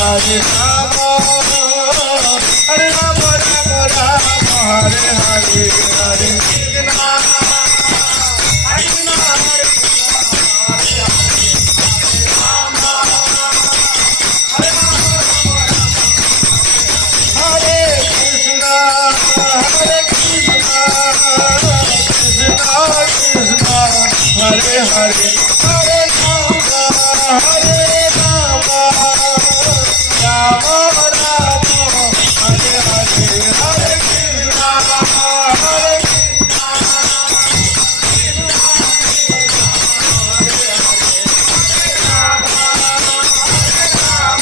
Hare Rama, Hare Rama, Rama Rama, Hare Hare, Hare Krishna, Hare Krishna, Hare Rama, Hare Krishna, Hare Krishna, Krishna Krishna, Hare Hare, Hare Rama, Hare